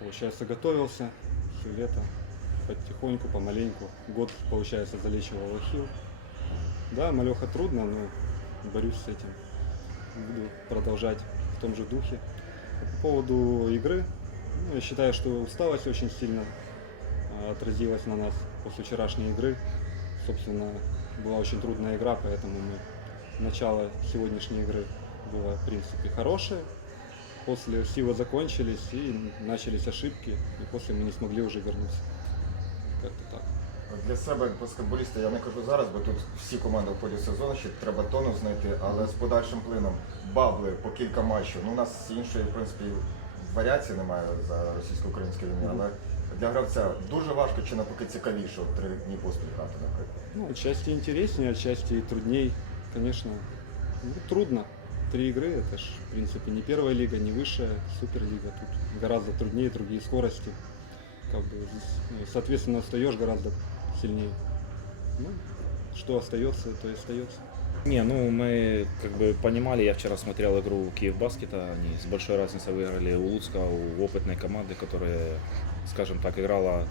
Получается, готовился все лето, потихоньку, помаленьку. Год, получается, залечивал ахилл. Да, малеха трудно, но борюсь с этим. Буду продолжать в том же духе. По поводу игры, ну, я считаю, что усталость очень сильно а, отразилась на нас после вчерашней игры. Собственно, была очень трудная игра, поэтому мы начало сегодняшней игры было, в принципе, хорошее. После силы закончились и начались ошибки, и после мы не смогли уже вернуться. Как-то так. Для себе, як баскетболіста, я не кажу зараз, бо тут всі команди в сезон, ще треба тону знайти, але з подальшим плином бабли по кілька матчів. Ну, у нас іншої, в принципі, варіації немає за російсько-української війни, але для гравця дуже важко чи навпаки цікавіше три дні поспіль грати, наприклад. Ну, отчасти интереснее, отчасти и трудней. Конечно, ну, трудно. Три игры, это ж, в принципе, не первая лига, не высшая суперлига. Тут гораздо труднее, другие скорости. Как бы, ну, соответственно, остаешь гораздо сильнее. Ну, что остается, то и остается. Не, ну мы как бы понимали, я вчера смотрел игру Киев Баскета, они с большой разницей выиграли у Луцка, у опытной команды, которая, скажем так, играла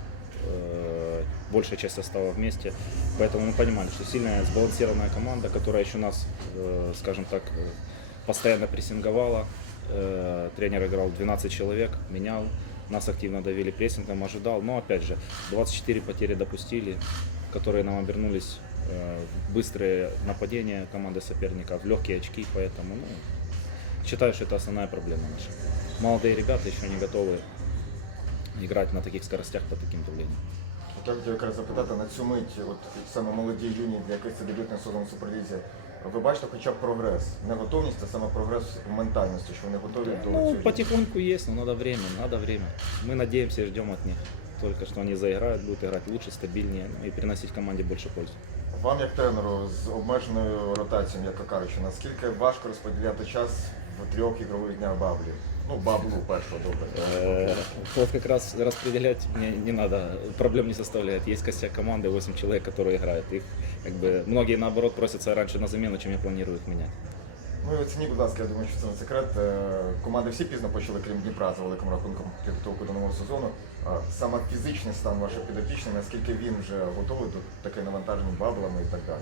э, большая часть состава вместе. Поэтому мы понимали, что сильная сбалансированная команда, которая еще нас, э, скажем так, э, постоянно прессинговала. Э, тренер играл 12 человек, менял. Нас активно давили прессингом, ожидал. Но опять же, 24 потери допустили, которые нам обернулись э, в быстрые нападения команды соперника, в легкие очки. Поэтому ну, считаю, что это основная проблема наша. Молодые ребята еще не готовы играть на таких скоростях по таким давлениям. От Я хотів якраз запитати на цю мить, от саме молоді юні, для яких це дебютний сезон в Суперлізі, ви бачите хоча б прогрес, не готовність, а саме прогрес в ментальності, що вони готові до Ну, цього. потихоньку есть, но надо время, надо время. Мы надеемся и ждем от них. Только что они заиграют, будут играть лучше, стабильнее ну, и приносить команде больше пользы. Вам, як тренеру, з обмеженою ротацією, як кажучи, наскільки важко розподіляти час в трьох ігрових днях баблі? Ну, баблу першого добре. Э, Вот как раз распределять не, не надо, проблем не составляет. Есть костяк команды, 8 человек, которые играют. Их как бы многие наоборот просятся раньше на замену, чем я планирую их менять. Ну і оцініть, будь ласка, я думаю, що це не секрет. Е, Команди всі пізно почали, крім Дніпра, за великим рахунком підготовку до нового сезону. А Саме фізичний стан вашого підопічного, наскільки він вже готовий до таких навантажень баблами і так далі.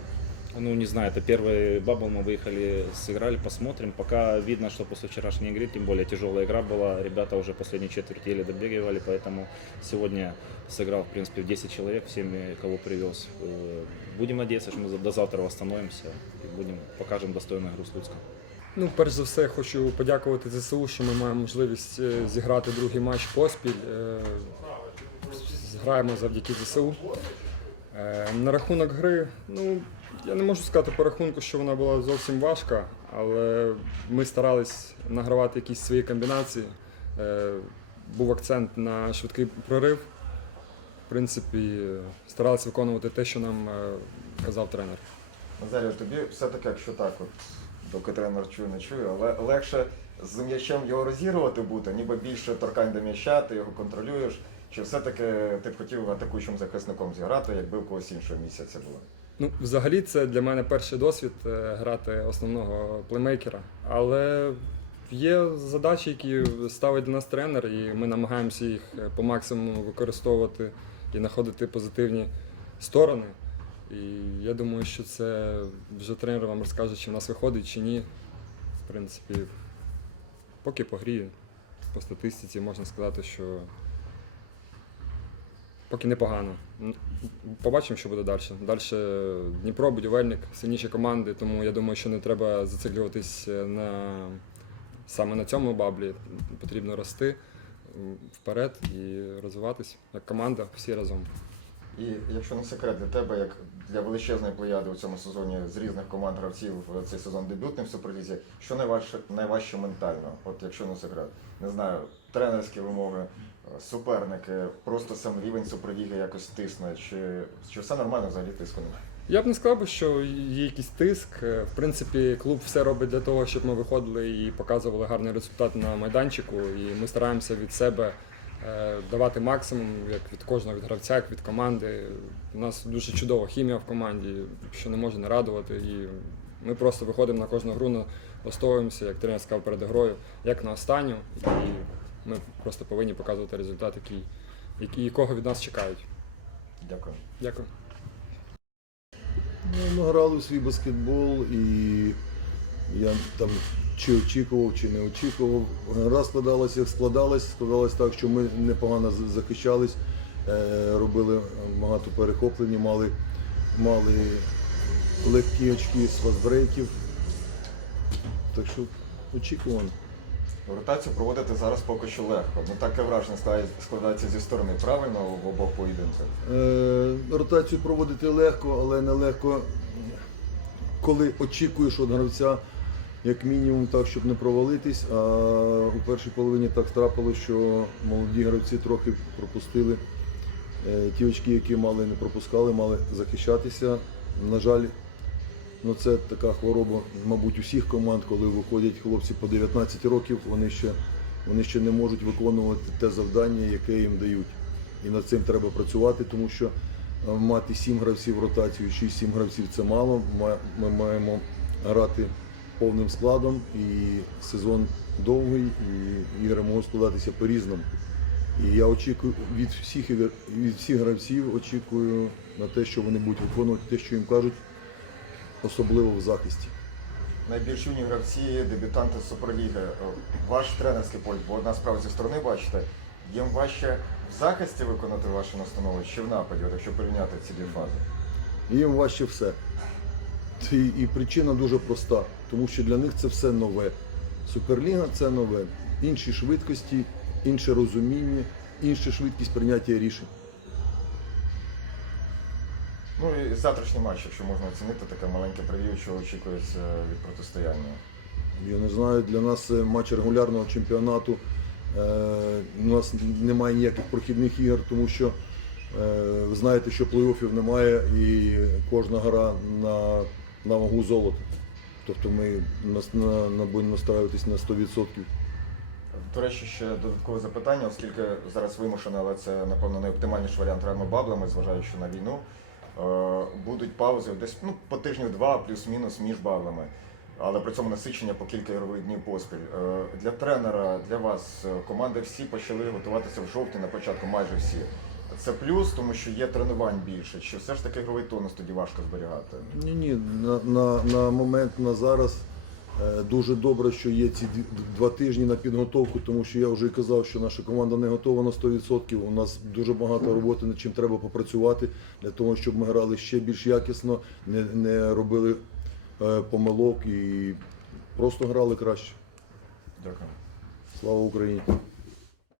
Ну, не знаю, это первый бабл, мы выехали, сыграли, посмотрим. Пока видно, что после вчерашней игры, тем более тяжелая игра была, ребята уже последние четверти еле добегивали, поэтому сегодня сыграл, в принципе, в 10 человек, всеми, кого привез. Э, Будем надеяться, что мы до завтра восстановимся и будем, покажем достойную игру с Луцком. Ну, перш за все, хочу подякувати ЗСУ, що ми маємо можливість е, зіграти другий матч поспіль. Е, Граємо завдяки ЗСУ. Е, На рахунок гри, ну, я не можу сказати по рахунку, що вона була зовсім важка, але ми старались награвати якісь свої комбінації. Е, Був акцент на швидкий прорив. В принципі, старалися виконувати те, що нам е, казав тренер. Назарію, тобі все-таки, якщо так, от, доки тренер чує, не чує, але легше з м'ячем його розігрувати бути, ніби більше торкань до м'яча, ти його контролюєш. Чи все-таки ти б хотів атакуючим захисником зіграти, якби в когось іншого місяця було? Ну, взагалі, це для мене перший досвід е, грати основного плеймейкера. Але є задачі, які ставить для нас тренер, і ми намагаємося їх е, по максимуму використовувати і знаходити позитивні сторони. І я думаю, що це вже тренер вам розкаже, чи в нас виходить, чи ні. В принципі, поки по грі, по статистиці можна сказати, що Поки непогано. Побачимо, що буде далі. Далі Дніпро, будівельник, сильніші команди, тому я думаю, що не треба зациклюватись на, саме на цьому баблі. Потрібно рости вперед і розвиватись як команда всі разом. І якщо не секрет для тебе, як для величезної плеяди у цьому сезоні з різних команд гравців цей сезон дебютний в Суперлізі, що найважче, найважче ментально? От якщо не секрет, не знаю, тренерські вимоги, суперники, просто сам рівень суперліги якось тисне, чи, чи все нормально взагалі тиску немає? Я б не сказав, що є якийсь тиск. Е, В принципі, клуб все робить для того, щоб ми виходили і показували гарний результат на майданчику. І ми стараємося від себе давати максимум як від кожного від гравця, як від команди. У нас дуже чудова хімія в команді, що не може не радувати. І ми просто виходимо на кожну гру, налаштовуємося, як тренер сказав перед грою, як на останню. І Ми просто повинні показувати результат, який, який якого від нас чекають. Дякую. Дякую. Ну, ми грали у свій баскетбол і я там чи очікував, чи не очікував. Гра складалася, як складалась, складалась так, що ми непогано захищались, е, робили багато перехоплень, мали, мали легкі очки з фастбрейків. Так що очікувано. Ротацію проводити зараз поки що легко. Ну таке враження складається- складається зі сторони правильно в обох поєдинках. Е, ротацію проводити легко, але не легко, коли очікуєш від гравця, як мінімум, так, щоб не провалитись. А у першій половині так трапилося, що молоді гравці трохи пропустили. Е, Ті очки, які мали, не пропускали, мали захищатися. На жаль, ну це така хвороба, мабуть, усіх команд, коли виходять хлопці по 19 років, вони ще, вони ще не можуть виконувати те завдання, яке їм дають. І над цим треба працювати, тому що е, мати 7 гравців ротацію, 6-7 гравців це мало. Ма- Ми маємо грати повним складом, і сезон довгий, і ігри можуть складатися по-різному. І я очікую від всіх ігр- від всіх гравців, очікую на те, що вони будуть виконувати те, що їм кажуть, особливо в захисті. Найбільш юні гравці, дебютанти Суперліги. Ваш тренерський польт, бо одна справа зі сторони бачите, їм важче в захисті виконати ваші настанови чи в нападі, якщо порівняти ці дві фази. Їм важче все. І, і причина дуже проста, тому що для них це все нове. Суперліга це нове. Інші швидкості, інше розуміння, інша швидкість прийняття рішень. Ну і завтрашній матч, якщо можна оцінити таке маленьке прев'ю, що очікується від протистояння. Я не знаю, для нас матч регулярного чемпіонату. Е, у нас немає ніяких прохідних ігор, тому що е, ви знаєте, що плей-оффів немає і кожна гра на, на вагу золота. Тобто ми нас- на, на, будемо настраюватись на 100%. До речі, ще додаткове запитання, оскільки зараз вимушено, але це напевно найоптимальніший варіант граємо баблами, зважаючи на війну. Е, Будуть паузи десь ну, по тижнів два плюс-мінус між баблами. Але при цьому насичення по кілька ігрових днів поспіль. Е, Для тренера, для вас е, команди всі почали готуватися в жовтні на початку, майже всі. Це плюс, тому що є тренувань більше. Чи все ж таки ігровий тонус тоді важко зберігати? Ні, ні, на, на, на момент на зараз е, дуже добре, що є ці дві- два тижні на підготовку, тому що я вже і казав, що наша команда не готова на 100%. У нас дуже багато роботи, над чим треба попрацювати для того, щоб ми грали ще більш якісно, не, не робили е, помилок і просто грали краще. Дякую. Слава Україні!